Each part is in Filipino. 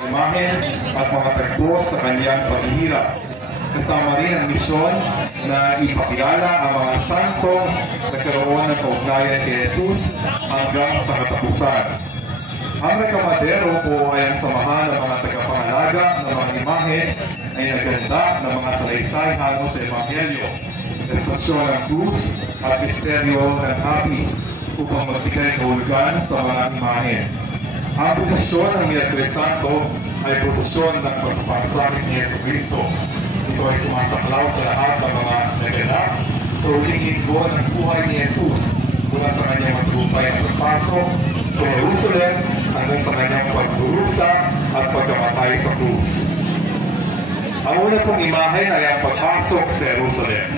imahen at mga tagpo sa kanyang paghihirap. Kasama rin ang misyon na ipakilala ang mga santong nagkaroon ng kaugnayan kay Jesus hanggang sa katapusan. Ang rekamadero po ay ang samahan ng mga tagapangalaga ng mga imahen ay naganda ng mga salaysay hango sa Ebanghelyo, estasyon ng krus at misteryo ng hapis upang magbigay kahulugan sa mga imahen. Ang prosesyon ng Miyerkules Santo ay prosesyon ng pagpapakasakit ni Jesucristo. Ito ay sumasaklaw sa lahat ng mga naganap sa uling linggo ng buhay ni Jesus mula sa kanyang matulupay ang pagpasok sa Jerusalem hanggang sa kanyang pagdurusa at pagkamatay sa krus. Ang una pong imahen ay ang pagpasok sa Jerusalem.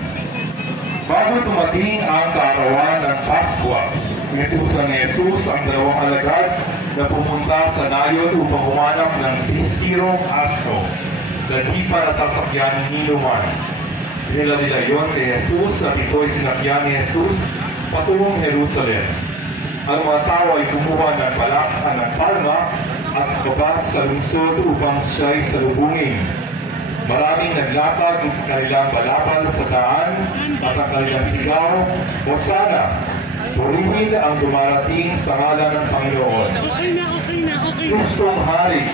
Bago tumating ang kaarawan ng Paskwa, inutusan ni Jesus ang dalawang alagad na pumunta sa nayon upang humanap ng bisirong asno na di para sasakyan ni Numan. Hinila nila yon kay Jesus at ito'y sinakyan ni Jesus patungong Jerusalem. Ang mga tao ay kumuha ng palakpan ng palma at kabas sa lungsod upang siya'y salubungin. Maraming naglakad ng kanilang balabal sa daan at ang kanilang sigaw, Hosana! Purihin ang dumarating sa ngalan ng Panginoon. Kristong Hari,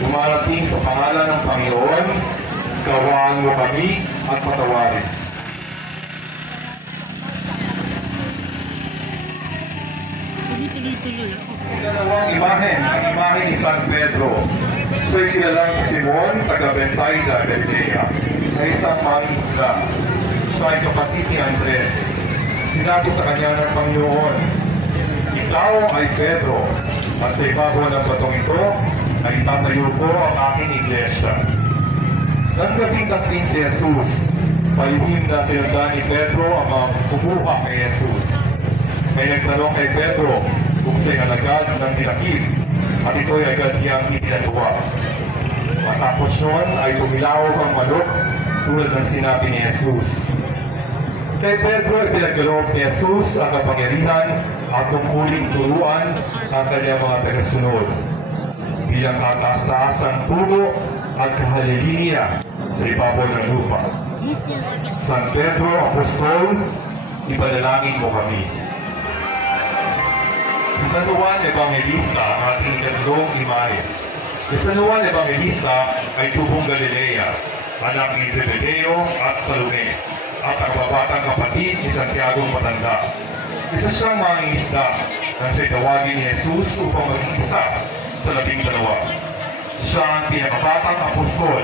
dumarating sa pangalan ng Panginoon, gawaan mo kami at patawarin. Dalawang imahen, ang imahen ni San Pedro. Siya'y kilalang sa Simon, taga Bethsaida, Galilea, na isang mangingisda. Siya ay kapatid ni Andres. Sinabi sa kanya ng Panginoon, ikaw ay Pedro, at sa ibabaw ng batong ito ay tatayo ko ang aking iglesia. Nang gabing si Jesus, palihim na sinundan ni Pedro ang mga kumuha kay Jesus. May nagtanong kay Pedro kung siya'y alagad ng dinakil, at ito'y agad niyang itinatuwa. Matapos yun ay tumilaw ang manok tulad ng sinabi ni Jesus. Kay Pedro ay pinagkaloob ni Jesus ang kapangyarihan at tungkuling turuan ang kanyang mga tagasunod bilang kataas-taasang puno at kahaliliya sa ibabaw ng lupa. San Pedro, Apostol, ipanalangin mo kami. San Juan Evangelista ang ating ikatlong imahe. San Juan Evangelista ay tubong Galilea, anak ni Zebedeo at Salome, at ang babatang kapatid ni Santiago Matanda. Isa siyang mangingisda na siya'y tawagin ni Jesus upang maging isa sa 12. Siya ang pinakabatang apostol,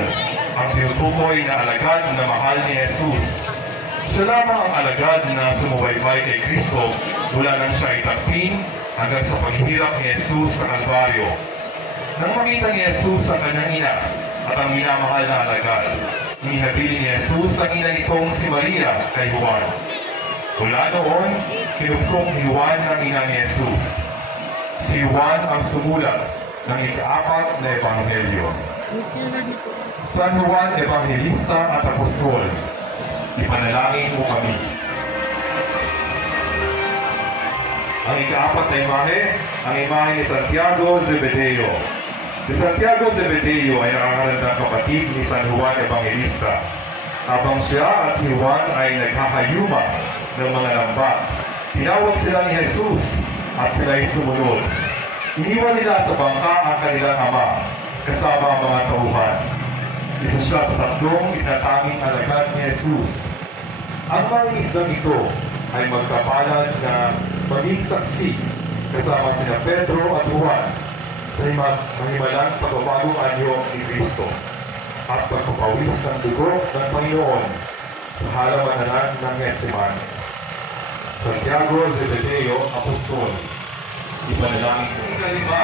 ang tinutukoy na alagad na mahal ni Jesus. Siya lamang ang alagad na sumubaybay kay Kristo mula nang siya itagpin hanggang sa paghihirap ni Jesus sa Kalbaryo. Nang makita ni Jesus ang kanyang ina at ang minamahal na alagad, inihabilin ni Jesus ang ina nitong si Maria kay Juan. Mula noon, kinupkop ni Juan ang ina ni Jesus. Si Juan ang sumulat ng ika-4 na Ebanghelyo. San Juan Evangelista at Apostol, ipanalangin mo kami. Ang ika-4 na imahe, ang imahe ni Santiago Zebedeo. Si Santiago Zebedeo ay nangangalan kapatid ni San Juan Evangelista. Habang siya at si Juan ay naghahayuma ng mga lambat, tinawag sila ni Jesus at sila ay sumunod. Iniwan nila sa bangka ang kanilang ama, kasama ang mga tauhan. Isa siya sa 3 itinatanging alagad ni Jesus. Ang mangingisdang ito ay magkapalad na maging saksi kasama sina Pedro at Juan sa mahimalang pagbabagong anyo ni Kristo at pagpapawis ng dugo ng Panginoon sa halamanan ng Getsemani. Santiago Zebedeo, Apostol, ipanalangin ko. Ikalima,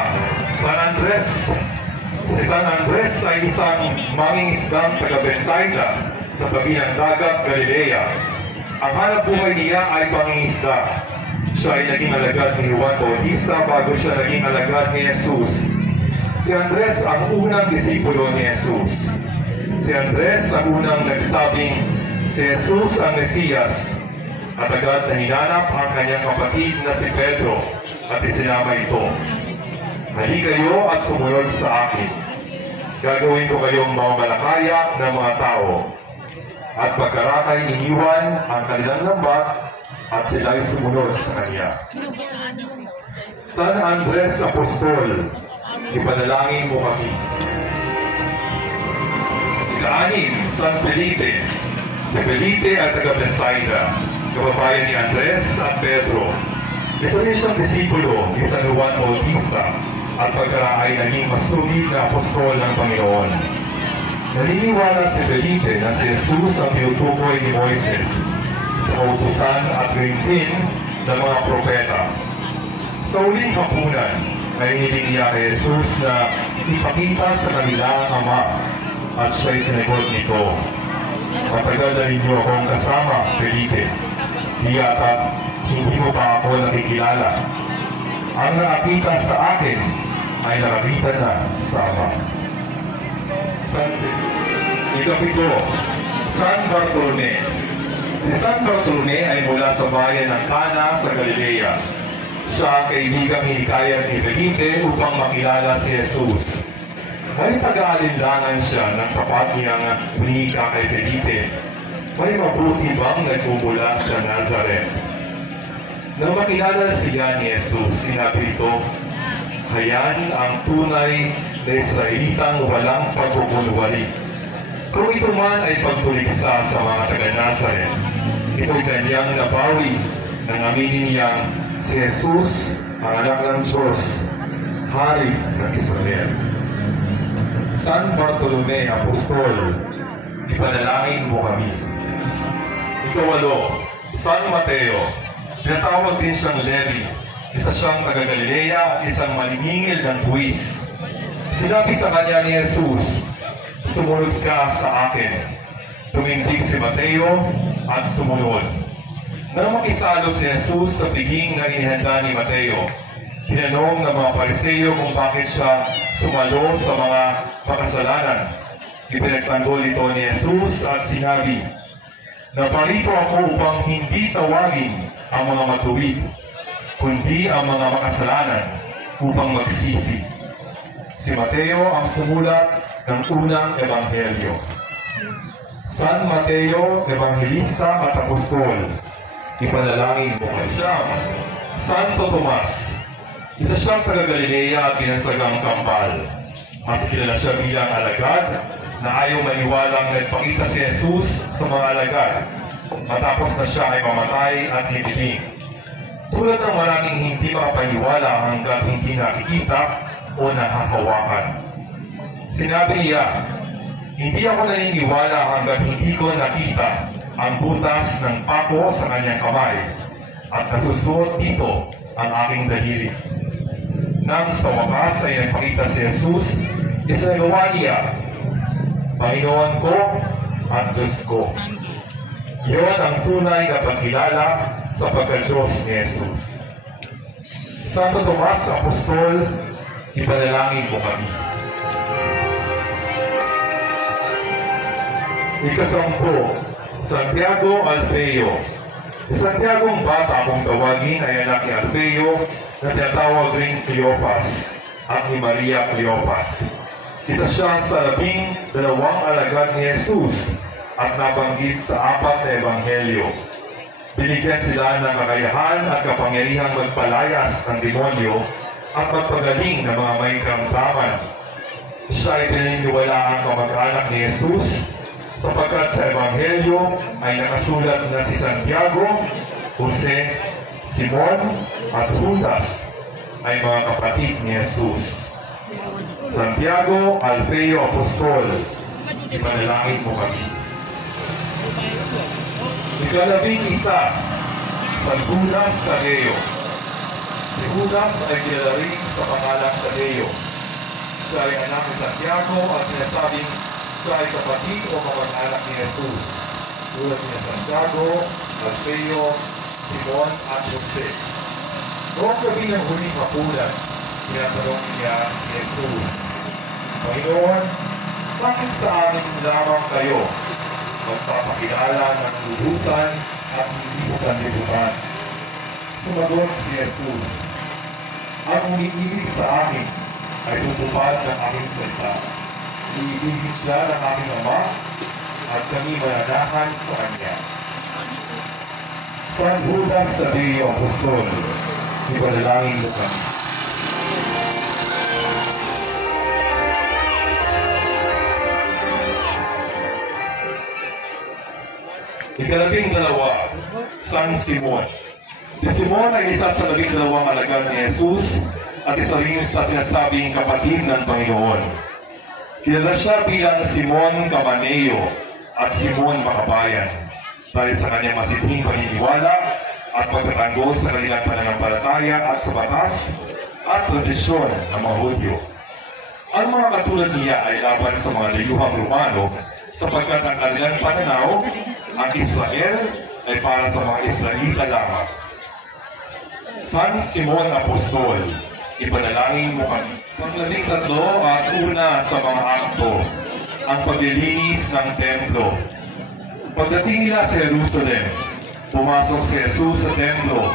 San Andres. Si San Andres ay isang mangingisdang taga Bethsaida sa tabi ng dagat Galilea. Ang hanap buhay niya ay pangingisda. Siya ay naging alagad ni Juan Bautista bago siya naging alagad ni Jesus. Si Andres ang unang disipulo ni Jesus. Si Andres ang unang nagsabing si Jesus ang Mesiyas at agad na hinanap ang kanyang kapatid na si Pedro at isinama ito. Hali kayo at sumunod sa akin. Gagawin ko kayong mga malakaya ng mga tao. At pagkarakay iniwan ang kanilang lambat at sila'y sumunod sa kanya. San Andres Apostol, ipanalangin mo kami. Ika-anim, San Felipe. Si Felipe ay taga Bethsaida, kababayan ni Andres at Pedro. Isa rin siyang disipulo ni San Juan Bautista at pagkaraay naging masugid na apostol ng Panginoon. Naniniwala si Felipe na si Jesus ang tinutukoy ni Moises sa kautusan at ringpin ng mga propeta. Sa uling hapunan, ay hiling niya kay Jesus na ipakita sa kanila ang Ama at siya'y sinagot nito. Matagal na ninyo akong kasama, Felipe. Di yata hindi mo pa ako nakikilala. Ang nakakita sa akin ay nakakita na sa Ama. Ikapito, San Bartolome. Si San Bartolome ay mula sa bayan ng Cana sa Galilea. Siya ang kaibigang hinikayat ni Felipe upang makilala si Jesus. May pag-aalinlangan siya ng tapat niyang winika kay Felipe. May mabuti bang nagmumula sa Nazareth? Nang makilala siya ni Jesus, sinabi ito, "Hayan ang tunay na Israelitang walang pagkukunwari. Kung ito man ay pagtuliksa sa mga taga-Nazareth, ito'y kanyang nabawi nang aminin niyang si Jesus, ang anak ng Diyos, Hari ng Israel." San Bartolome Apostol, ipanalangin mo kami. Ikawalo, San Mateo. Pinatawag din siyang Levi. Isa siyang taga-Galilea at isang maningil ng buwis. Sinabi sa kanya ni Jesus, "Sumunod ka sa akin." Tumindig si Mateo at sumunod. Nang makisalo si Jesus sa piging na inihanda ni Mateo, tinanong ng mga Pariseo kung bakit siya sumalo sa mga makasalanan. Ipinagtanggol ito ni Jesus at sinabi, "Naparito ako upang hindi tawagin ang mga matuwid, kundi ang mga makasalanan upang magsisi." Si Mateo ang sumulat ng unang ebanghelyo. San Mateo, Evangelista at Apostol, ipanalangin mo kay siya. Santo Tomas, isa siyang taga-Galilea at binasagang kambal. Mas kilala siya bilang alagad na ayaw maniwalang nagpakita si Jesus sa mga alagad matapos na siya ay mamatay at nilibing. Tulad ng maraming hindi makapaniwala hanggang hindi nakikita o nahahawakan. Sinabi niya, "Hindi ako naniniwala hanggang hindi ko nakita ang butas ng pako sa kanyang kamay at nasusuot dito ang aking daliri." Nang sa wakas ay nagpakita si Jesus, isinagawa niya, "Panginoon ko at Diyos ko." Iyon ang tunay na pagkilala sa pagka-Diyos ni Jesus. Santo Tomas Apostol, ipanalangin mo kami. Ika-10, Santiago Alfeo. Si Santiago ang bata kung tawagin ay anak ni Alfeo na tinatawag ring Cleopas at ni Maria Cleopas. Isa siya sa 12 alagad ni Jesus at nabanggit sa 4 na ebanghelyo. Binigyan sila ng kakayahan at kapangyarihang magpalayas ng demonyo at magpagaling ng mga may karamdaman. Siya ay pininiwalaan kamag-anak ni Jesus sapagkat sa ebanghelyo ay nakasulat na si Santiago, Jose, Simon at Judas ay mga kapatid ni Jesus. Santiago Alfeo Apostol, ipanalangin mo kami. Ika-11, San Judas Tadeo. Si Judas ay kilala rin sa pangalang Tadeo. Siya ay anak ni Santiago at sinasabing siya ay kapatid o kamag-anak ni Jesus. Tulad ni Santiago, Alfeo, Simon at Jose. Noong gabi ng huling hapunan, tinatanong niya si Jesus, "Panginoon, bakit sa amin lamang kayo magpapakilala ng lubusan at hindi sa sanlibutan?" Sumagot si Jesus, "Ang umiibig sa akin ay tutupad ng aking salita. Iibigin siya ng aking Ama at kami mananahan sa Kanya. San Judas Tadeo Apostol, ipanalangin mo kami. Ikalabing-2, San Simon. Si Simon ay isa sa 12 alagad ni Jesus at isa rin sa sinasabing kapatid ng Panginoon. Kilala siya bilang Simon Camaneo at Simon Makabayan dahil sa kanyang masidhing paniniwala at pagtatanggol sa kanilang pananampalataya at sa batas at tradisyon ng mga Hudyo. Ang mga katulad niya ay laban sa mga layuhang Romano sapagkat ang kanilang pananaw, ang Israel ay para sa mga Israelita lamang. San Simon Apostol, ipanalangin mo kami. Pang-13 at una sa mga akto, ang paglilinis ng templo. Pagdating nila sa Jerusalem, pumasok si Jesus sa templo.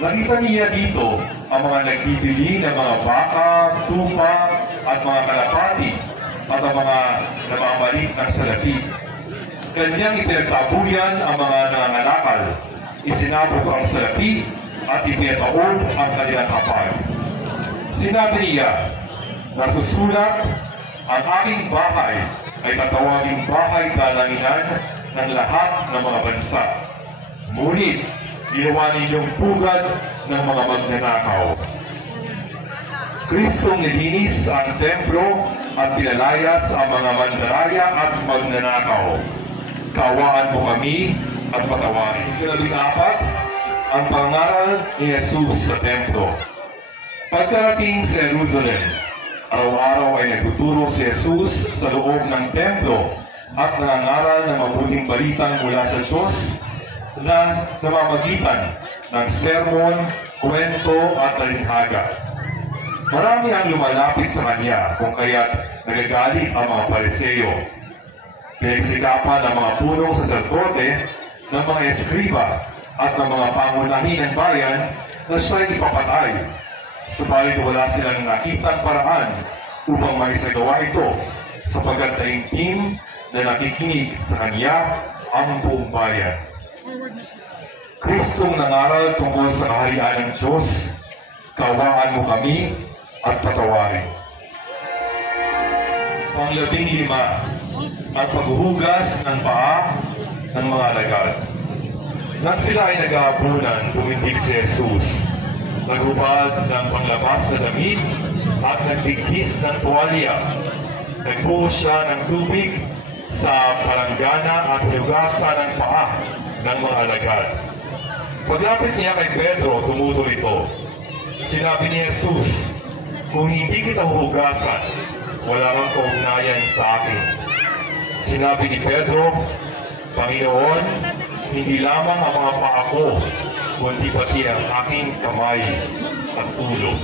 Nakita niya dito ang mga nagbibili ng mga baka, tupa, at mga kalapati, at ang mga namamalik ng salapi. Kanyang ipinagtabuyan ang mga nangangalakal. Isinabog ang salapi at ipinataob ang kanilang kapal. Sinabi niya, nasusulat, ang aking bahay ay tatawaging bahay dalanginan ng lahat ng mga bansa. Ngunit, ginawa ninyong pugad ng mga magnanakaw. Kristong nilinis ang templo at pinalayas ang mga mandaraya at magnanakaw. Kaawaan mo kami at patawarin. Ikalabing-4, ang pangaral ni Jesus sa templo. Pagkarating sa Jerusalem, araw-araw ay nagtuturo si Jesus sa loob ng templo at nangangaral ng mabuting balitang mula sa Diyos na namamagitan ng sermon, kwento at talinhaga. Marami ang lumalapit sa kanya kung kaya't nagagalit ang mga Pariseo. Pinagsikapan ng mga punong saserdote, ng mga eskriba at ng mga pangunahin ng bayan na siya'y ipapatay. Subalit wala silang nakitang paraan upang maisagawa ito sapagkat taimtim na nakikinig sa kanya ang buong bayan. Kristong nangaral tungkol sa kaharian ng Diyos, kaawaan mo kami at patawarin. Pang-15, ang paghuhugas ng paa ng mga alagad. Nang sila ay nag-aabunan, tumindig si Jesus. Naghubad ng panglabas na damit at nagbigkis ng tuwalya. Nagbuhos siya ng tubig sa palanggana at hinugasan ng paa ng mga alagad. Paglapit niya kay Pedro, tumutol ito. Sinabi ni Jesus, kung hindi kita huhugasan, wala kang kaugnayan sa akin. Sinabi ni Pedro, Panginoon, hindi lamang ang mga paa ko, kundi pati ang aking kamay at ulo.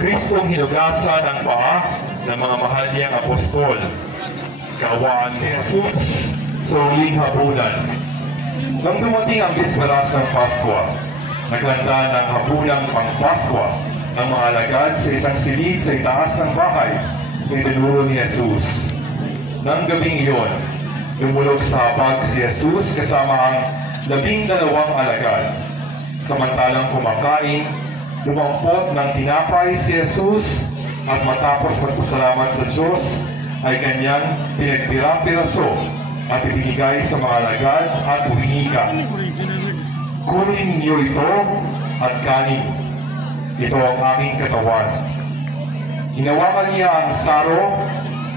Kristong hinugasan ang paa ng mga mahal niyang apostol. Kaawaan si Jesus sa huling hapunan. Nang dumating ang bisperas ng Paskwa, naghanda ng hapunang pang-Paskwa ang mga alagad sa isang silid sa itaas ng bahay na tinuro ni Jesus. Nang gabing iyon, lumulog sa hapag si Jesus kasama ang 12 alagad. Samantalang kumakain, lumampot ng tinapay si Jesus at matapos magpasalamat sa Diyos ay kanyang pinagpira-piraso at ibinigay sa mga alagad at buhinika. Kunin niyo ito at kanin. Ito ang aking katawan. Hinawakan niya ang saro,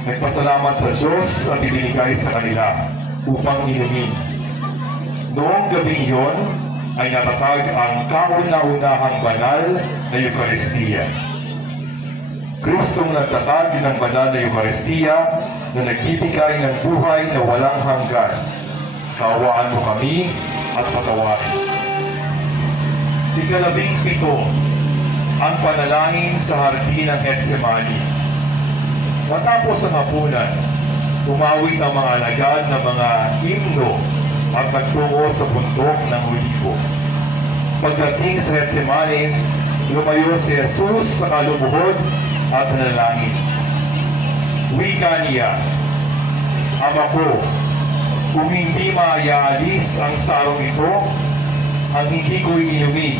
nagpasalamat sa Diyos at ibinigay sa kanila upang inumin. Noong gabing iyon ay natatag ang kauna-unahang banal na Eucharistia. Kristong nagtatag ng banal na Eucharistia na nagbibigay ng buhay na walang hanggan. Kaawaan mo kami at patawarin. Ika-17, ang panalangin sa hardin ng Getsemani. Matapos ang hapunan, umawit ang mga alagad ng mga himno at nagtungo sa bundok ng Olivo. Pagdating sa Getsemani, lumayo si Jesus sa kalumuhod at nanalangin. Wika niya, Ama ko, kung hindi maayaalis ang sarong ito, ang hindi ko iinumin,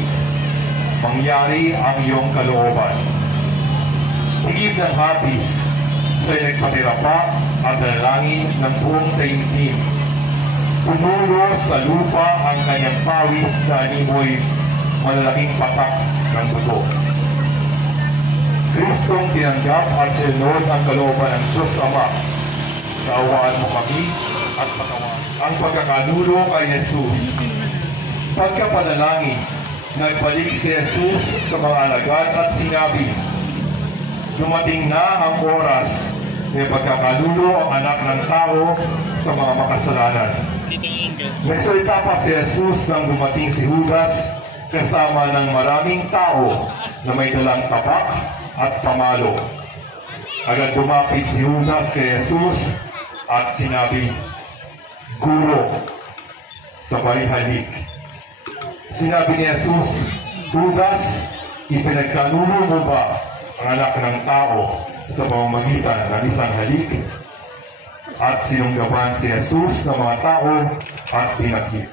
mangyari ang iyong kalooban. Higib ng hapis, siya'y nagpatira pa at nanalangin ng buong taimtim. Tumulo sa lupa ang kanyang pawis na animoy malalaking patak ng buto. Kristong tinanggap at sinunod ang kalooban ng Diyos Ama. Kaawaan mo kami at patawarin. Ang pagkakanulo kay Jesus. Pagkapanalangin, nagbalik si Jesus sa mga alagad at sinabi, dumating na ang oras na pagkakanulo ang anak ng tao sa mga makasalanan. Nagsalita pa si Jesus nang dumating si Judas kasama ng maraming tao na may dalang tapak at pamalo. Agad dumapit si Judas kay Jesus at sinabi, Guro, sabay halik. Sinabi ni Jesus, Judas, ipinagkanulo mo ba ang anak ng tao sa pamamagitan ng isang halik? At sinunggaban si Jesus ng mga tao at tinakip.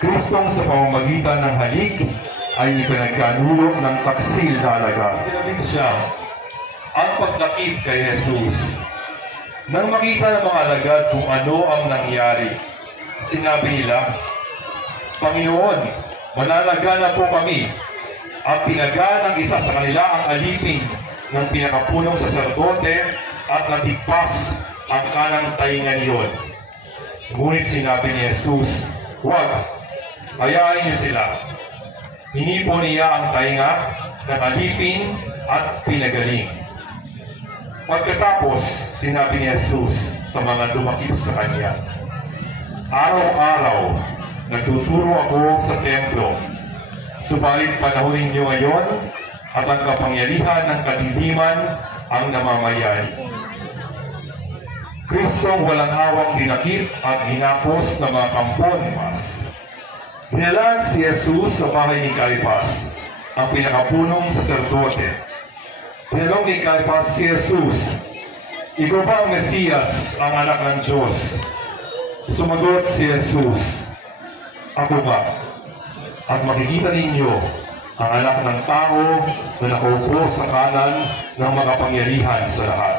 Kristong sa pamamagitan ng halik ay ipinagkanulo ng taksil na alagad. Tinabing siya ang pagtakip kay Jesus. Nang makita ng mga alagad kung ano ang nangyari, sinabi nila, Panginoon, mananaga na po kami. At tinaga ng isa sa kanila ang alipin ng pinakapunong saserdote at natigpas ang kanang taingan iyon. Ngunit sinabi ni Jesus, huwag, hayaan niyo sila. Hinipo niya ang tainga ng alipin at pinagaling. Pagkatapos, sinabi ni Jesus sa mga dumakip sa kanya, araw-araw, nagtuturo ako sa templo. Subalit panahonin niyo ngayon at ang kapangyarihan ng kadiliman ang namamayani. Kristong walang awang dinakip at ginapos ng mga kamponmas. Dinalan si Jesus sa bahay ni Caifás, ang pinakapunong saserdote. Tinanong ni Caifás si Jesus, ikaw ba ang Mesiyas, ang anak ng Diyos? Sumagot si Jesus, ako ba? At makikita ninyo ang anak ng tao na nakaupo sa kanan ng makapangyarihan sa lahat.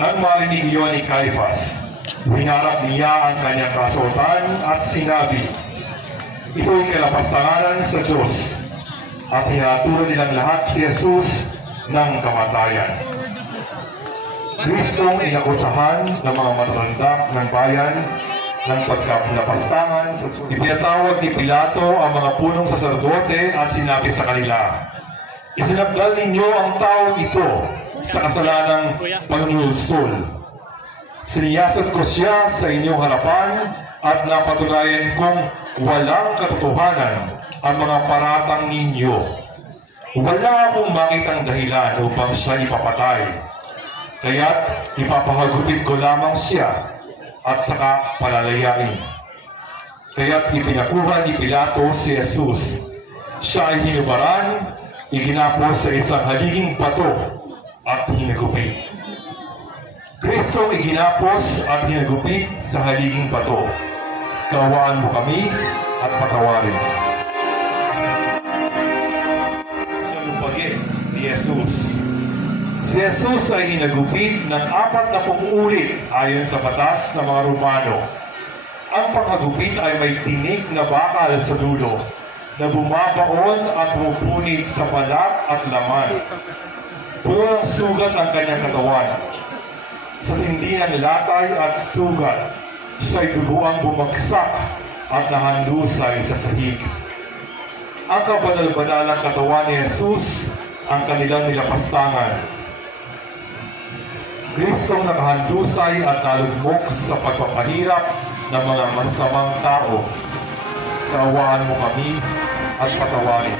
Nang marinig iyon ni Caifás, hinarap niya ang kanyang kasuotan at sinabi, ito'y kalapastanganan sa Diyos. At hinatulan nilang lahat si Jesus ng kamatayan. Kristong inakusahan ng mga matatanda ng bayan ng pagkalapastangan sa Diyos. Ipinatawag ni Pilato ang mga punong saserdote at sinabi sa kanila, isinagdal ninyo ang taong ito sa kasalanang panunulsol. Siniyasat ko siya sa inyong harapan at napatunayan kong walang katotohanan ang mga paratang ninyo. Wala akong makitang dahilan upang siya ipapatay. Kaya't ipapahagupit ko lamang siya at saka palalayain. Kaya't ipinakuha ni Pilato si Jesus. Siya ay hinubaran, iginapos sa isang haliging bato at hinagupit. Kristong iginapos at hinagupit sa haliging bato. Kaawaan mo kami at patawarin. Talumpagin ni Jesus. Si Jesus ay hinagupit ng 40 ulit ayon sa batas ng mga Romano. Ang panghagupit ay may tinik na bakal sa dulo na bumabaon at pupunit sa balat at laman. Puro ng sugat ang kanyang katawan. Sa tindi ng latay at sugat, siya'y duguang bumagsak at nahandusay sa sahig. Ang kabanal-banalang katawan ni Jesus ang kanilang nilapastangan. Kristong nakahandusay at nalugmok sa pagpapahirap ng mga masamang tao. Kaawaan mo kami at patawarin.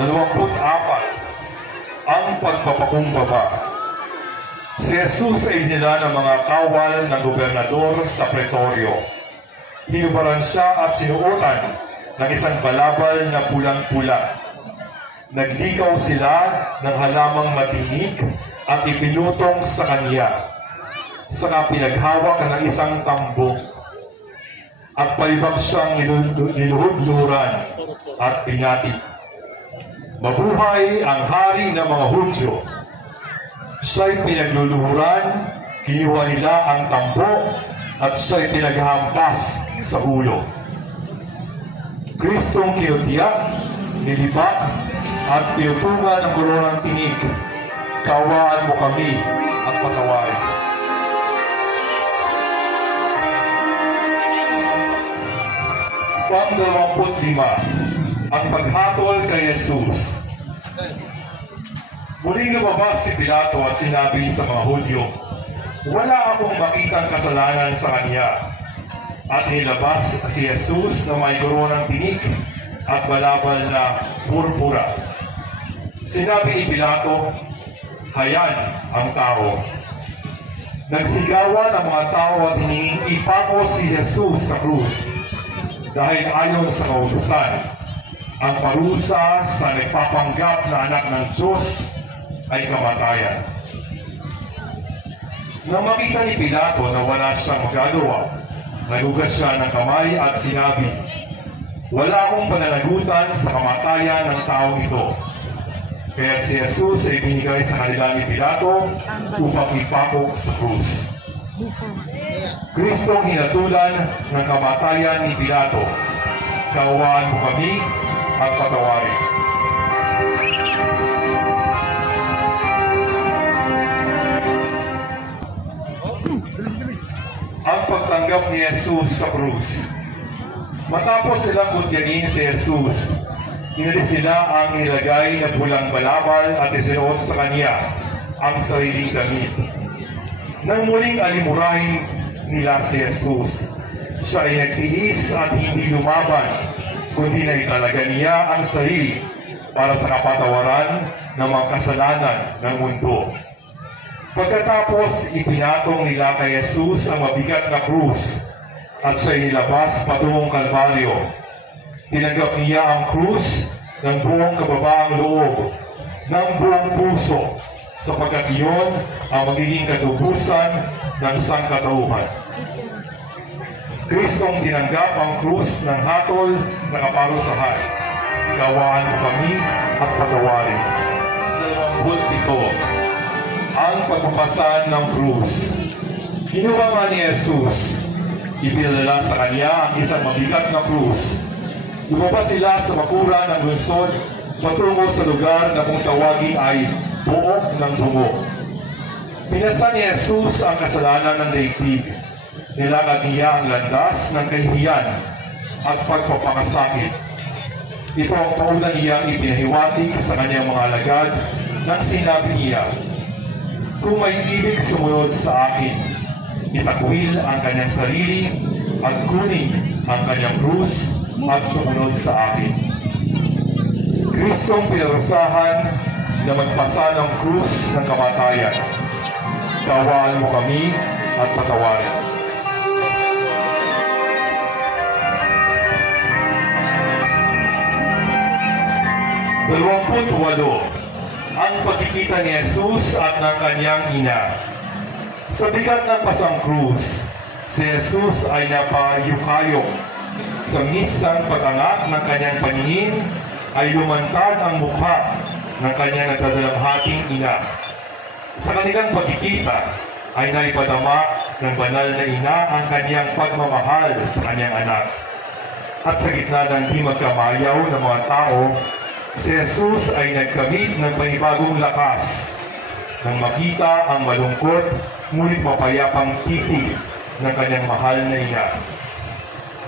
24. Ang pagpapakumbaba. Si Jesus ay dinala ng mga kawal ng gobernador sa Pretorio. Hinubaran siya at sinuotan ng isang balabal na pulang-pula. Naglikaw sila ng halamang matinik at ipinutong sa kanya. Saka pinaghawak ng isang tambok at palibak siyang niluhod-luhuran at pinati. Mabuhay ang hari ng mga Hudyo. Siya'y pinagluluhuran, kinuha nila ang tambok at siya'y pinaghampas sa ulo. Kristong kinutiyak, nilibak, at pinutungan ng koronang tinig. Kaawaan mo kami at patawarin. Pang-25, ang paghatol kay Jesus. Muling lumabas si Pilato at sinabi sa mga Hudyo, "Wala akong makitang kasalanan sa kanya." At nilabas si Jesus na may koronang tinig at balabal na purpura. Sinabi ni Pilato, "Hayan ang tao." Nagsigawan ang mga tao at hiningin ipako si Jesus sa krus. Dahil ayon sa kautusan, ang parusa sa nagpapanggap na anak ng Diyos ay kamatayan. Nang makita ni Pilato na wala siyang magagawa, nagugas siya ng kamay at sinabi, "Wala akong pananagutan sa kamatayan ng taong ito." Kaya si Jesus ay binigay sa kanila ni Pilato upang ipako sa krus. Kristong hinatulan ng kamatayan ni Pilato. Kaawaan mo kami at patawarin. Ang pagtanggap ni Jesus sa krus. Matapos silang kutyanin si Jesus, inalis nila ang nilagay na bulang balabal at isinuot sa kanya ang sariling damit. Nang muling alimurahin nila si Jesus, siya ay nagtiis at hindi lumaban, kundi na italaga niya ang sarili para sa kapatawaran ng mga kasalanan ng mundo. Pagkatapos, ipinatong nila kay Jesus ang mabigat na krus at siya nilabas patungong Kalbaryo. Tinanggap niya ang krus ng buong kababaang loob, ng buong puso, sapagkat iyon ang magiging katubusan ng sangkatauhan. Kristong tinanggap ang krus ng hatol na kaparusahan. Kaawaan mo kami at patawarin. 27. Ang pagpapasan ng krus. Kinuha nga ni Jesus, ipinadala sa kanya ang isang mabigat na krus. Lumabas sila sa bakura ng lungsod patungo sa lugar na kung tawagin ay buok ng dugo. Pinasa ni Jesus ang kasalanan ng daigdig. Nilakad niya ang landas ng kahihiyan at pagpapakasakit. Ito ang pauna niyang ipinahiwatig sa kanyang mga alagad nang sinabi niya, "Kung may ibig sumunod sa akin, itakwil ang kanyang sarili at kunin ang kanyang krus at sumunod sa akin." Kristong pinarusahan na magpasa ng krus ng kamatayan. Kaawaan mo kami at patawarin. Dalawampu't-walo. Ang pagkikita ni Jesus at ng kanyang ina. Sa bigat ng pasang krus, si Jesus ay napayukayok. Sa misang pag-angat ng kanyang paningin, ay lumantad ang mukha ng kanyang nagdadalamhating ina. Sa kanilang pagkikita, ay naipadama ng banal na ina ang kanyang pagmamahal sa kanyang anak. At sa gitna ng di magkamayaw ng mga tao, si Jesus ay nagkamit ng panibagong lakas nang makita ang malungkot ngunit mapayapang titig ng kanyang mahal na ina.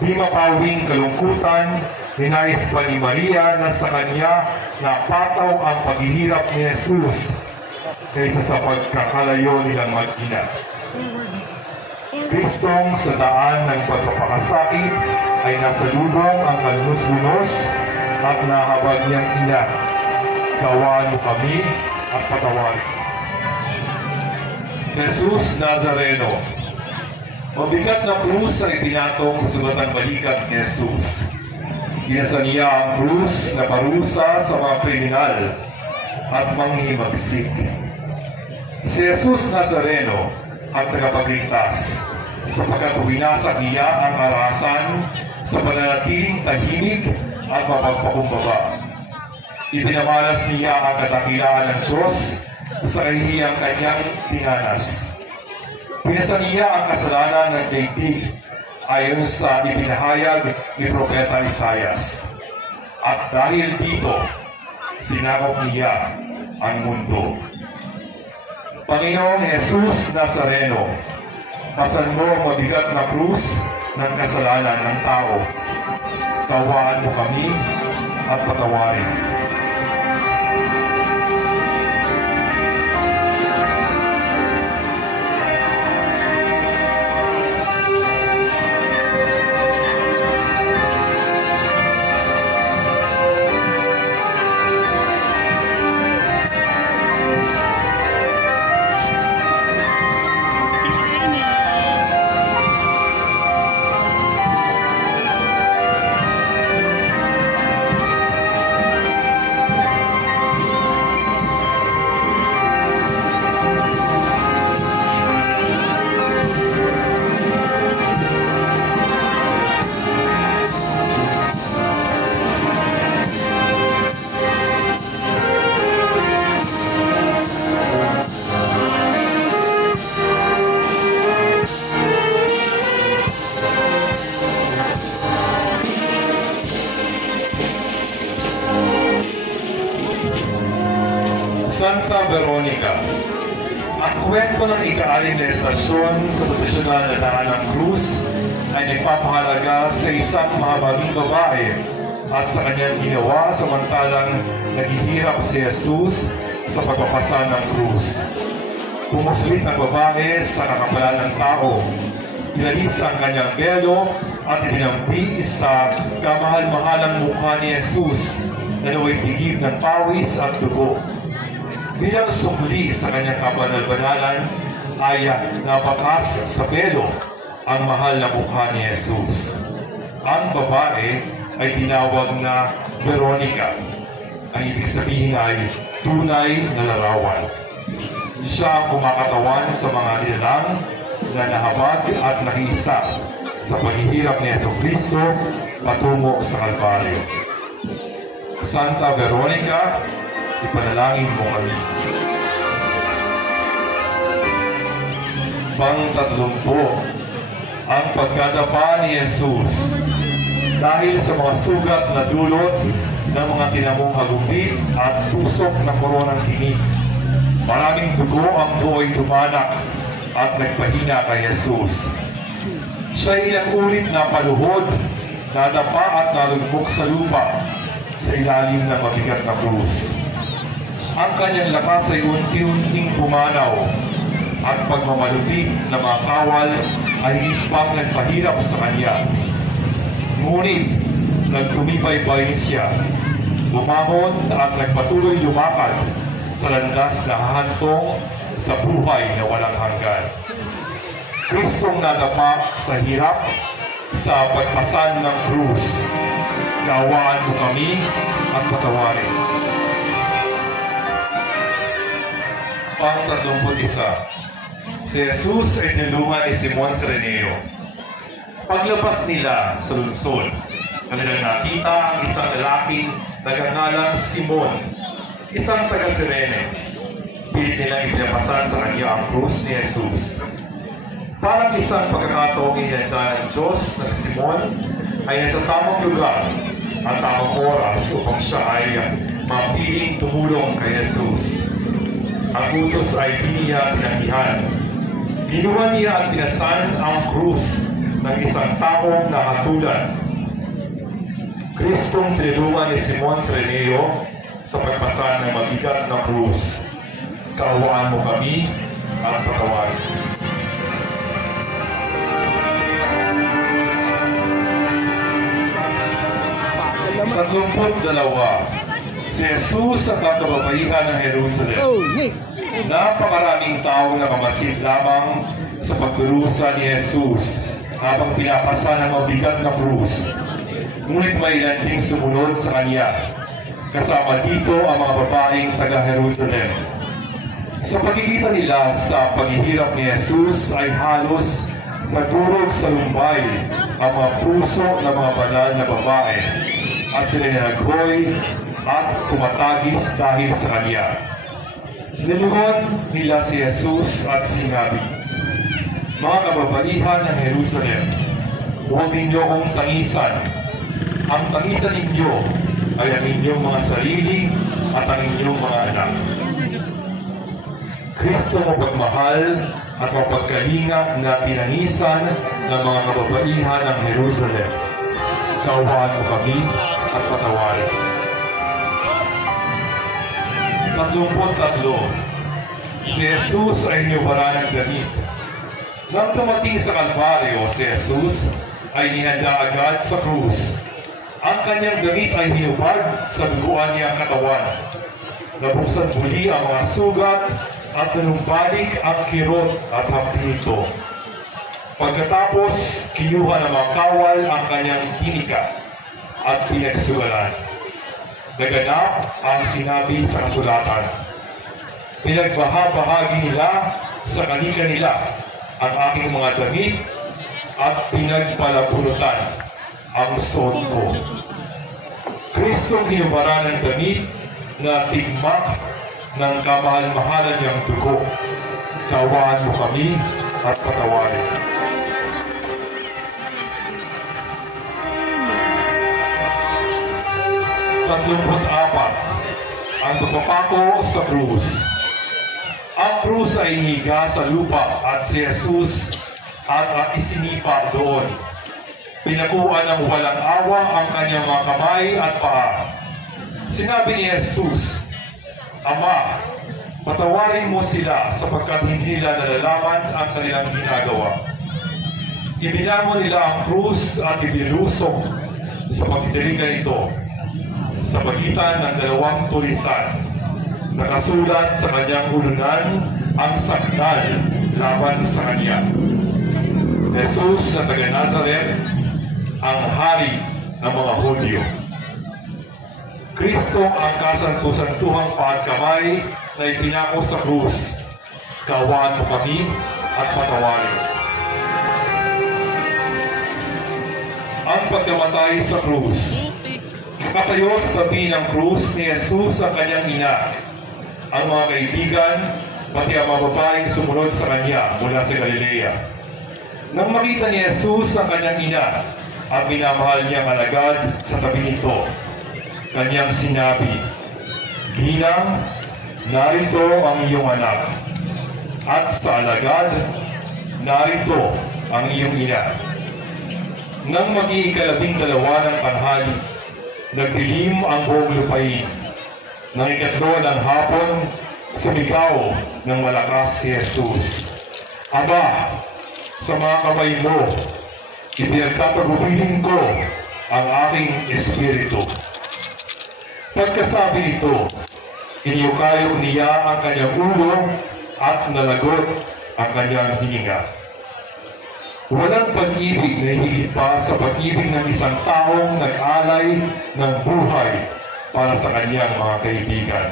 Di mapawing kalungkutan, ninais pa ni Maria na sa kanya napataw ang paghihirap ni Jesus kaysa sa pagkakalayo nilang mag-ina. Kristong sa daan ng pagpapakasakit ay nasa lubong ang kalunus-lunos at nahabag niyang ina. Kaawaan mo kami at patawarin. Jesus Nazareno. Mabigat na krus ang ipinatong sa sugatang balikat ni Jesus. Inasa niya ang krus na parusa sa mga kriminal at manghimagsik. Si Jesus Nazareno ang tagapagligtas, sapagkat winasak niya ang karahasan sa pananatiling tahimik at mapagpakumbaba. Ipinamalas niya ang kadakilaan ng Diyos sa kahihiyang kanyang tinanas. Pinasa niya ang kasalanan ng daigdig ayon sa ipinahayag ni Propeta Isaias. At dahil dito, sinakop niya ang mundo. Panginoong Jesus Nazareno, pasan mo ang mabigat na krus ng kasalanan ng tao. Tawaan mo kami at patawarin. Santa Veronica. Ang kwento ng ika-aling na estasyon sa tradisyonal na daan ng krus ay nagpapahalaga sa isang mahabaging babae at sa kanyang ginawa samantalang naghihirap si Jesus sa pagpapasa ng krus. Pumuslit ang babae sa kakapalan ng tao, inalis ang kanyang belo at itinampi sa kamahal-mahalang mukha ni Jesus na naway pigib ng pawis at dugo. Bilang sukli sa kanyang kabanal-banalan ay nabakas sa belo ang mahal na mukha ni Jesus. Ang babae ay tinawag na Veronica. Ang ibig sabihin ay tunay na larawan. Siya ang kumakatawan sa mga nilalang na nahabag at nakiisa sa paghihirap ni Jesucristo patungo sa Kalbaryo. Santa Veronica, ipanalangin mo kami. Pang-30, ang pagkadapa ni Jesus. Dahil sa mga sugat na dulot ng mga tinamong hagupit at tusok na koronang tinik, maraming dugo ang buoy tumanak at nagpahina kay Jesus. Siya ilang ulit na paluhod, nadapa at nalugmok sa lupa sa ilalim ng mabigat na krus. Ang kanyang lakas ay unti-unting pumanaw at pagmamalupit na mga kawal ay higit pang nagpahirap sa kanya. Ngunit nagtumibay pa rin siya, bumangon at nagpatuloy lumakad sa landas na hahantong sa buhay na walang hanggan. Kristong nadapa sa hirap sa pagpasan ng krus. Kaawaan mo kami at patawarin. Pang-31. Si Jesus ay tinulungan ni Simon Sireneo. Paglabas nila sa lungsod, kanilang nakita ang isang lalaking nagngangalang Simon, isang taga-Sirene. Pilit nilang ipinapasan sa kanya ang krus ni Jesus. Parang isang pagkakataong inihanda ng Diyos na si Simon ay nasa tamang lugar at tamang oras upang siya ay mapiling tumulong kay Jesus. Ang utos ay di niya pinanggihan. Kinuha niya at pinasan ang krus ng isang taong nahatulan. Kristong tinulungan ni Simon Sireneo sa pagpasan ng mabigat na krus. Kaawaan mo kami at patawarin. Dalawa. Si Jesus ang kakababaihan ng Jerusalem. Napakaraming taong nakamasid lamang sa pagdurusa ni Jesus habang pinapasa ng mabigat na krus. Ngunit may ilan ding sumunod sa kanya. Kasama dito ang mga babaeng taga-Jerusalem. Sa pagkikita nila sa paghihirap ni Jesus ay halos nagdurog sa lumbay ang mga puso ng mga banal na babae at sila naghoy at tumatagis dahil sa kanya. Niluhod nila si Jesus at sinabi, "Mga kababaihan ng Jerusalem, huwag ninyo akong tangisan. Ang tangisan ninyo ay ang inyong mga sarili at ang inyong mga anak. Kristo mapagmahal at mapagkalinga na tinangisan ng mga kababaihan ng Jerusalem. Kaawaan mo kami at patawarin." 33. Si Jesus ay inubara ng damit. Nang tumating sa Kalbaryo, si Jesus ay nihanda agad sa krus. Ang kanyang damit ay hinubad sa duguan niyang katawan. Nabuksan muli ang mga sugat at nanumbalik ang kirot at hapito. Pagkatapos, kinuha ng mga kawal ang kanyang tinika at pinagsugalan. Naganap ang sinabi sa kasulatan. Pinagbahabahagi nila sa kanila ang aking mga damit at pinagpalapunutan ang suot ko. Kristong hinubara ng damit na tigmak ng kamahal-mahalan niyang dugo. Kaawaan mo kami at patawarin. Ang pagpapako sa krus. Ang krus ay iniga sa lupa at si Jesus at isinipa doon. Pinakuan ng walang awa ang kanyang mga kamay at paa. Sinabi ni Jesus, "Ama, patawarin mo sila sapagkat hindi nila nalalaman ang kanilang ginagawa." Ibinangon nila ang krus at ibilusok sa pagtitirikan ito sa pagitan ng dalawang tulisan. Nakasulat sa kanyang ulunan ang sakdal laban sa kanya. Jesus na taga Nazaret, ang hari ng mga Hudyo. Kristo ang kasanto-santuhang pagkamay na ipinako sa krus. Kaawaan mo kami at patawarin. Ang pagkamatay sa krus. Nakatayo sa tabi ng krus ni Jesus ang kanyang ina, ang mga kaibigan, pati ang mga babaeng sumunod sa kanya mula sa Galilea. Nang makita ni Jesus ang kanyang ina, ang minamahal niyang alagad sa tabi nito, kanyang sinabi, "Ginang, narito ang iyong anak." At sa alagad, narito ang iyong ina. Nang mag-iikalabing-2 ng tanghali, nagdilim ang buong lupain. Nang ikatlo ng hapon, sumigaw ng malakas si Jesus, "Aba, sa mga kamay mo, ipinagtatagubilin ko ang aking espiritu." Pagkasabi nito, iniyukayo niya ang kanyang ulo at nalagot ang kanyang hininga. Walang pag-ibig na higit pa sa pag-ibig ng isang taong nag-alay ng buhay para sa kanyang mga kaibigan.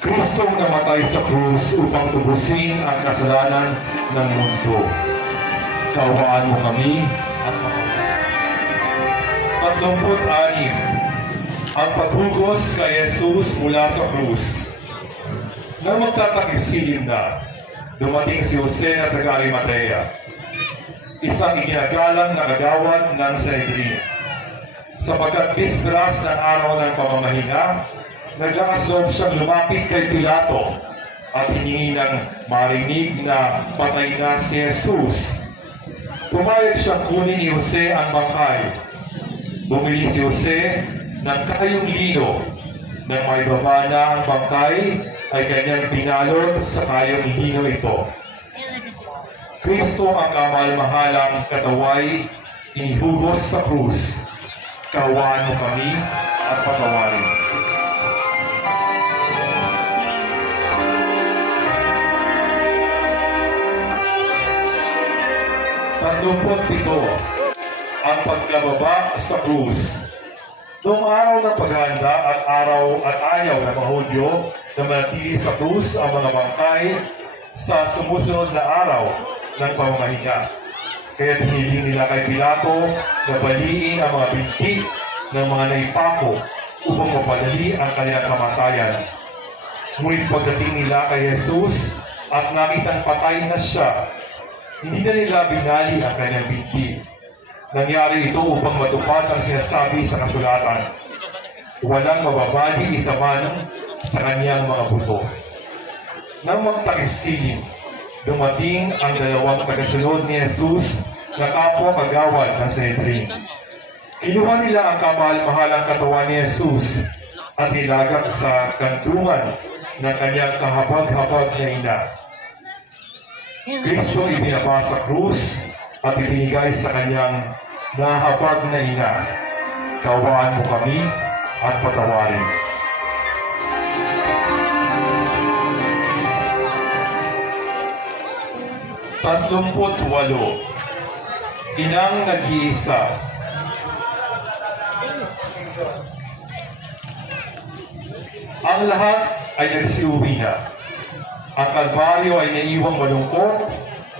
Kristong namatay sa krus upang tubusin ang kasalanan ng mundo. Kaawaan mo kami at patawarin. 36. Ang paghugos kay Jesus mula sa krus. Nang magtatakip-silim na, dumating si Jose na taga-Arimatea, isang iginagalang na kagawad ng Sanhedrin. Sapagkat bisperas ng araw ng pamamahinga, naglakas loob siyang lumapit kay Pilato at hiningi ng marinig na patay na si Jesus. Pumayag siyang kunin ni Jose ang bangkay. Bumili si Jose ng kayong lino. Nang may baba na ang bangkay, ay kanyang pinalot sa kayong lino ito. Kristo ang kamal-mahalang kataway, inihugos sa krus. Kaawaan mo kami at patawarin. Tatlongput-pito. ang pagkababa sa krus. Noong araw ng paghahanda at araw at ayaw ng mga Hudyo na manatili sa krus ang mga bangkay sa sumusunod na araw ng pamamahinga. Kaya hiniling nila kay Pilato na baliin ang mga binti ng mga naipako upang mapadali ang kanilang kamatayan. Ngunit pagdating nila kay Jesus at nakitang patay na siya, hindi na nila binali ang kanyang binti. Nangyari ito upang matupad ang sinasabi sa kasulatan. Walang mababali isa man sa kanyang mga buto. Nang magtakip-silim, dumating ang dalawang tagasunod ni Jesus na kapwa-kagawad ng Sanhedrin. Kinuha nila ang kamahal-mahalang katawan ni Jesus at nilagak sa kantungan ng kanyang kahabag-habag na ina. Kristo ibinaba sa krus at ibinigay sa kanyang nahabag na ina. Kaawaan mo kami at patawarin. Tatlumput-walo. Inang nag-iisa. Ang lahat ay nagsiuwi na. Ang Kalbaryo ay naiwang malungkot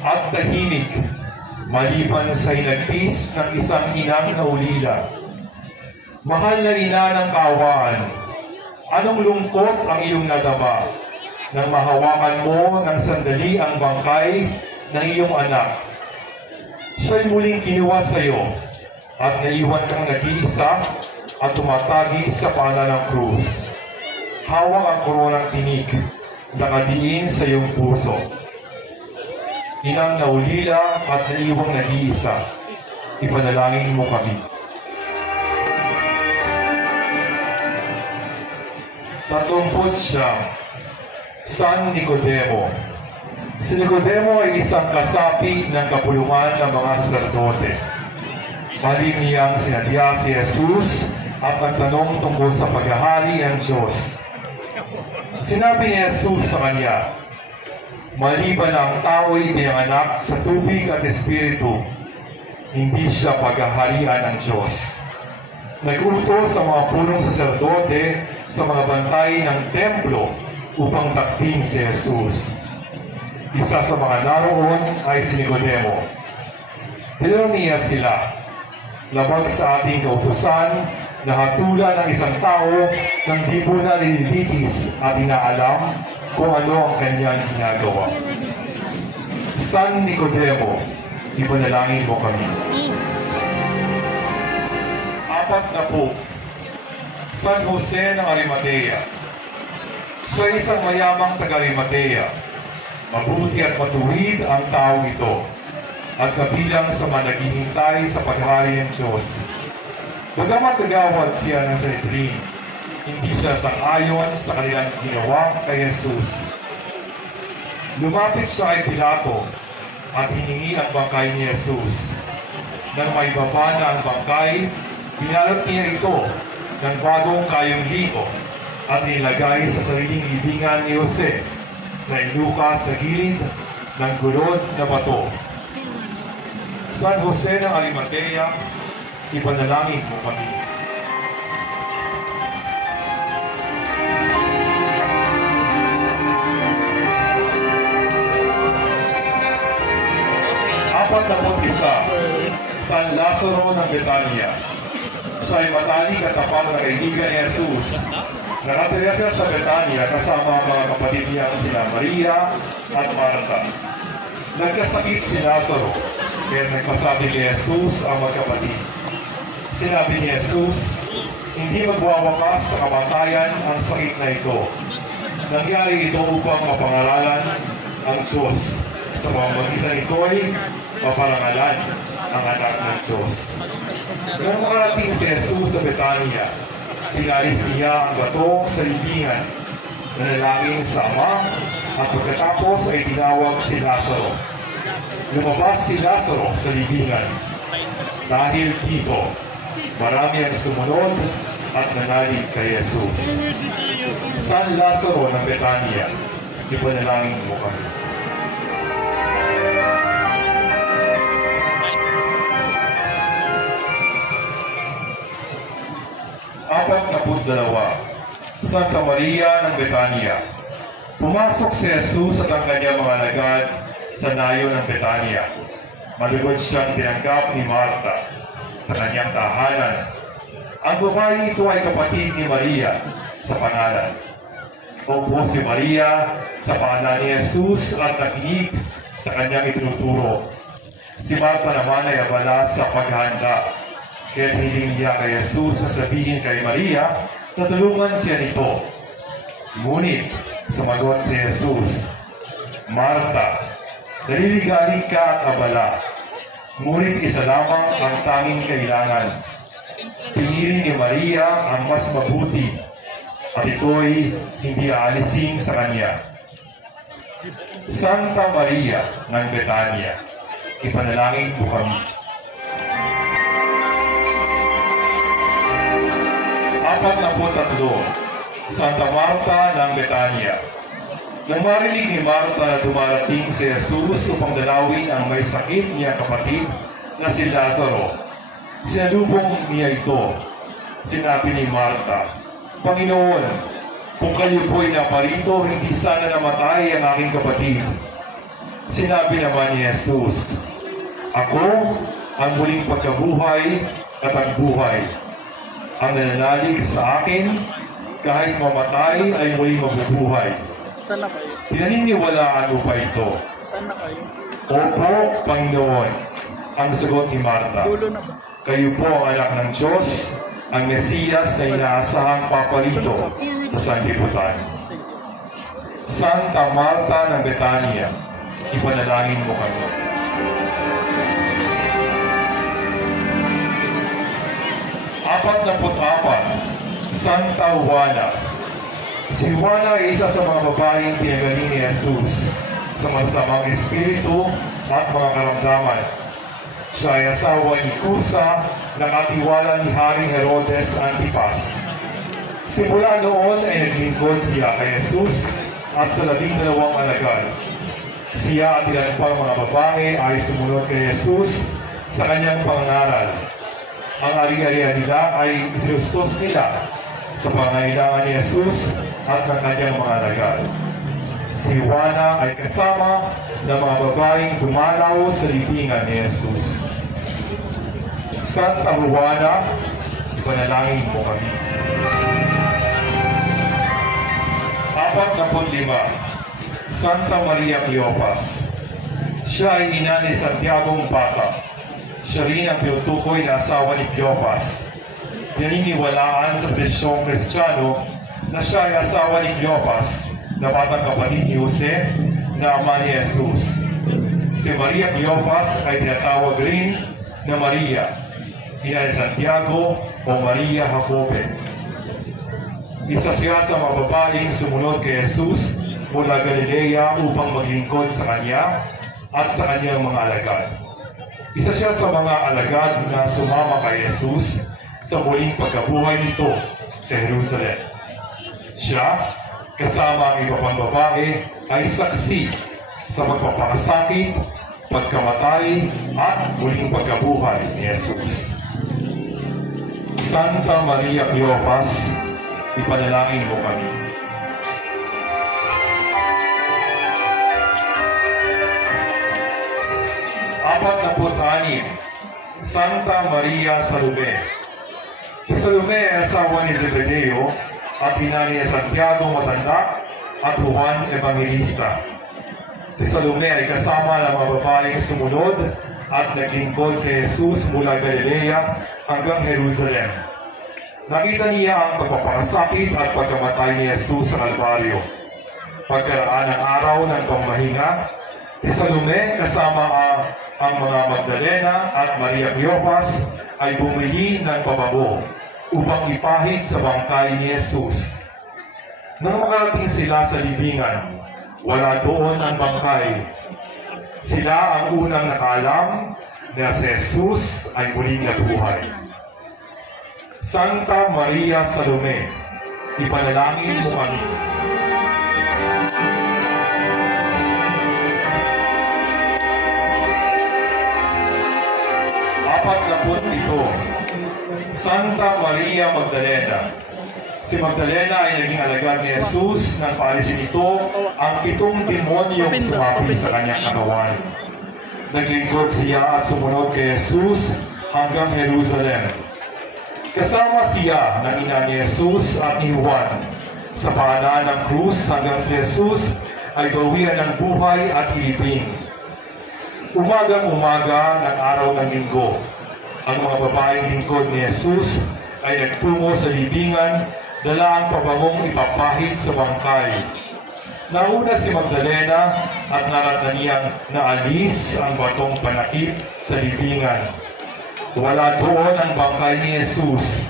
at tahimik, maliban sa hinagpis ng isang inang na ulila. Mahal na ina ng kaawaan, anong lungkot ang iyong nadama nang mahawakan mo ng sandali ang bangkay ng iyong anak? Siya'y muling kinuha sa iyo at naiwan kang nag-iisa at tumatagi sa paanan ng krus. Hawak ang koronang tinik, nakadiin sa iyong puso. Inang naulila at naiwang nag-iisa, ipanalangin mo kami. Tatumpot siya, San Nicodemo. Si Nicodemo ay isang kasapi ng kapulungan ng mga saserdote. Maling niyang sinadya si Jesus at nagtanong tungkol sa paghahari ng Diyos. Sinabi ni Jesus sa kanya, maliban ang tao'y pinanganak sa tubig at espiritu, hindi siya paghaharian ng Diyos. Nag-utos sa mga punong saserdote sa mga bantay ng templo upang takpin si Jesus. Isa sa mga naroon ay si Nicodemo. Tinanong niya sila, labag sa ating kautusan na hatulan ng isang tao nang di muna nililitis at inaalam kung ano ang kanyang ginagawa. San Nicodemo, ipanalangin mo kami. 40. San Jose ng Arimatea. Siya ay isang mayamang taga-Arimatea. Mabuti at matuwid ang tao ito at kabilang sa mga naghihintay sa paghari ng Diyos. Bagamat kagawad siya ng Sanhedrin, hindi siya sang-ayon sa kanilang ginawa kay Jesus. Lumapit siya kay Pilato at hiningi ang bangkay ni Jesus. Nang may baba na ang bangkay, pinalot niya ito ng bagong kayong liko at nilagay sa sariling libingan ni Jose na inuka sa gilid ng gulod na bato. San Jose ng Arimatea, ipanalangin mo kami. San Lazaro ng Betania. Siya ay matalik at tapat na kaibigan ni Jesus. Nakatira siya sa Betania kasama ang mga kapatid niya sila Maria at Marta. Nagkasakit si Lazaro, kaya nagpasabi kay Jesus ang magkapatid. Sinabi ni Jesus, hindi magwawakas sa kamatayan ang sakit na ito. Nangyari ito upang mapangaralan ang Diyos. Sa pamamagitan nito'y maparangalan ang anak ng Diyos. Nang makarating si Jesus sa Betania, pinalis niya ang bato sa libingan, nanalangin sa Ama, at pagkatapos ay tinawag si Lazaro. Lumabas si Lazaro sa libingan. Dahil dito, marami ang sumunod at nanalig kay Jesus. San Lazaro ng Betania, ipanalangin mo kami. 42. Santa Maria ng Betania. Pumasok si Jesus at ang kanyang mga alagad sa nayo ng Betania. Malugod siyang tinanggap ni Marta sa kanyang tahanan. Ang babae ito ay kapatid ni Maria sa pangalan. Opo si Maria sa pangalan ni Jesus at nakinig sa kanyang itinuturo. Si Marta naman ay abala sa paghahanda. Kaya hindi niya kay Jesus na sabihin kay Maria na tulungan siya nito. Ngunit sumagot si Jesus, Marta, naliligalig ka at abala. Ngunit isa lamang ang tanging kailangan. Pinili ni Maria ang mas mabuti at ito'y hindi aalisin sa kanya. Santa Maria ng Betania, ipanalangin mo kami. 43. Santa Marta ng Betania. Nang marinig ni Marta na dumarating si Jesus upang dalawin ang may sakit niyang kapatid na si Lazaro, sinalubong niya ito. Sinabi ni Marta, Panginoon, kung kayo po'y naparito, hindi sana namatay ang aking kapatid. Sinabi naman ni Jesus, Ako ang muling pagkabuhay at ang buhay. Ang nananalig sa akin, kahit mamatay ay muling mabubuhay. Saan na kayo? Pinaniniwalaan mo ba ito? Saan na kayo? Opo, Panginoon, ang sagot ni Marta. Dulo na ba? Kayo po ang anak ng Diyos, ang Mesiyas na inaasahang paparito sa sanlibutan. Santa Marta ng Betania, ipanalangin mo kami. 44. Santa Juana. Si Juana ay isa sa mga babaeng pinagaling ni Jesus sa masamang espiritu at mga karamdaman. Siya ay asawa ni Cusa na katiwala ni Haring Herodes Antipas. Simula noon ay naglingkod siya kay Jesus at sa 12 alagad. Siya at ilan pang mga babae ay sumunod kay Jesus sa kanyang pangaral. Ang ari-arian nila ay itinustos nila sa pangailangan ni Jesus at ng kanyang mga alagad. Si Juana ay kasama ng mga babaeng dumalaw sa libingan ni Jesus. Santa Juana, ipanalangin mo kami. 45. Santa Maria Cleopas. Siya ay ina ni Santiago Bata. Siya rin ang pinutukoy na asawa ni Cleopas. Naniniwalaan sa tradisyong Kristiyano na siya ay asawa ni Cleopas na batang kapatid ni Jose na ama ni Jesus. Si Maria Cleopas ay tinatawag rin na Maria, ina ni Santiago o Maria Jacobe. Isa siya sa mga babaeng sumunod kay Jesus mula Galilea upang maglingkod sa kanya at sa kanyang mga alagad. Isa siya sa mga alagad na sumama kay Jesus sa muling pagkabuhay nito sa Jerusalem. Siya, kasama ang iba pang babae, ay saksi sa magpapakasakit, pagkamatay, at muling pagkabuhay ni Jesus. Santa Maria Cleopas, ipanalangin mo kami. 46. Santa Maria Salome. Si Salome ay asawa ni Zebedeo at ina ni Santiago Matanda at Juan Evangelista. Si Salome ay kasama ng mga babaeng sumunod at naglingkod kay Jesus mula Galilea hanggang Jerusalem. Nakita niya ang pagpapakasakit at pagkamatay ni Jesus sa Kalbaryo. Pagkaraan ng araw ng pamahinga, si Salome kasama ang mga Magdalena at Maria Cleopas ay bumili ng pabango upang ipahid sa bangkay ni Jesus. Nang makarating sila sa libingan, wala doon ang bangkay. Sila ang unang nakaalam na si Jesus ay muling nabuhay. Santa Maria Salome, ipanalangin mo kami. 47. Santa Maria Magdalena. Si Magdalena ay naging alagad ni Jesus nang paalisin nito ang 7 demonyong sumapi sa kanyang katawan. Naglingkod siya at sumunod kay Jesus hanggang Jerusalem. Kasama siya ng ina ni Jesus at ni Juan sa paanan ng krus hanggang si Jesus ay bawian ng buhay at ilibing. Umagang-umaga ng araw ng linggo, ang mga babaeng lingkod ni Jesus ay nagtungo sa libingan, dala ang pabangong ipapahid sa bangkay. Nauna si Magdalena at naratnan niyang naalis ang batong panakip sa libingan. Wala doon ang bangkay ni Jesus.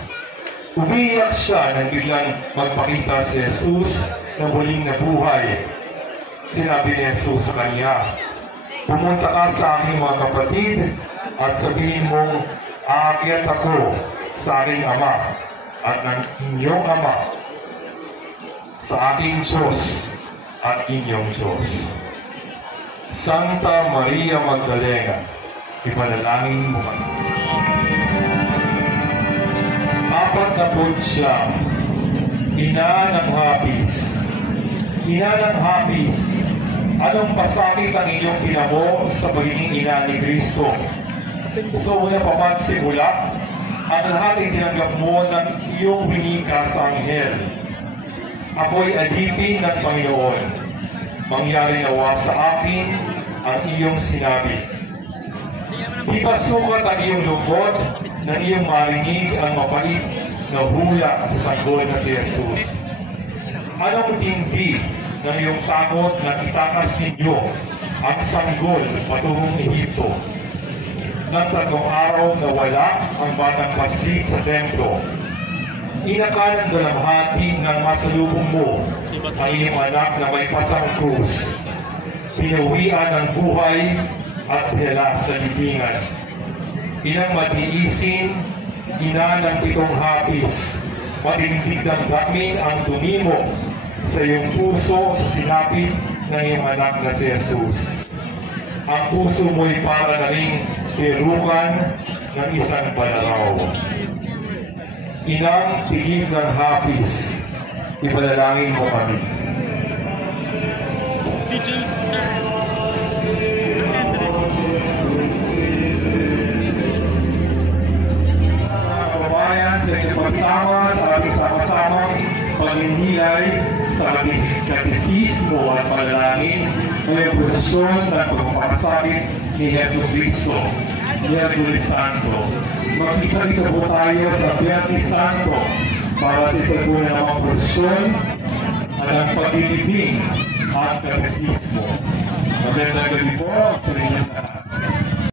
Umiiyak siya nang biglang magpakita si Jesus na muling nabuhay. Sinabi ni Jesus sa kanya, "Pumunta ka sa aking mga kapatid at sabihin mong aakyat ako sa aking Ama at ng inyong Ama, sa aking Diyos at inyong Diyos." Santa Maria Magdalena, ipanalangin mo kami. 49. Ina ng Hapis. Ina ng Hapis, anong pasakit ang inyong pinamo sa pagiging ina ni Kristo? Sa una pa man simula, ang lahat ay tinanggap mo ng iyong winika sa anghel. Ako'y alipin ng Panginoon. Mangyari nawa sa akin ang iyong sinabi. Di ba sukat ang iyong lungkot na iyong marinig ang mapait na hula sa sanggol na si Jesus? Anong tindi ng iyong takot na itakas ninyo ang sanggol patungong Ehipto? Nang 3 araw na wala ang batang paslit sa templo, inaka ng dalamhati ng masalubong mo ang iyong anak na may pasang krus. Pinawian ng buhay at hela sa libingan. Inang matiisin, ina ng 7 hapis, matindig damdamin ang dumi mo sa iyong puso sa sinapit ng iyong anak na si Jesus. Ang puso mo'y para na ring perukan ng isang balaraw. Inang tigib ng hapis, ipanalangin mo kami. Sa inyong pagsama sa ating sama-samang pagninilay sa ating katekismo at panalangin ngayong prosesyon ng pagpapakasakit ni Yesu Cristo, Miyerkules Santo. Makikita po tayo sa Biyernes Santo para sa isang buwan ng mga prosesyon at ang paglilibing at katekismo. Magandang gabi po sa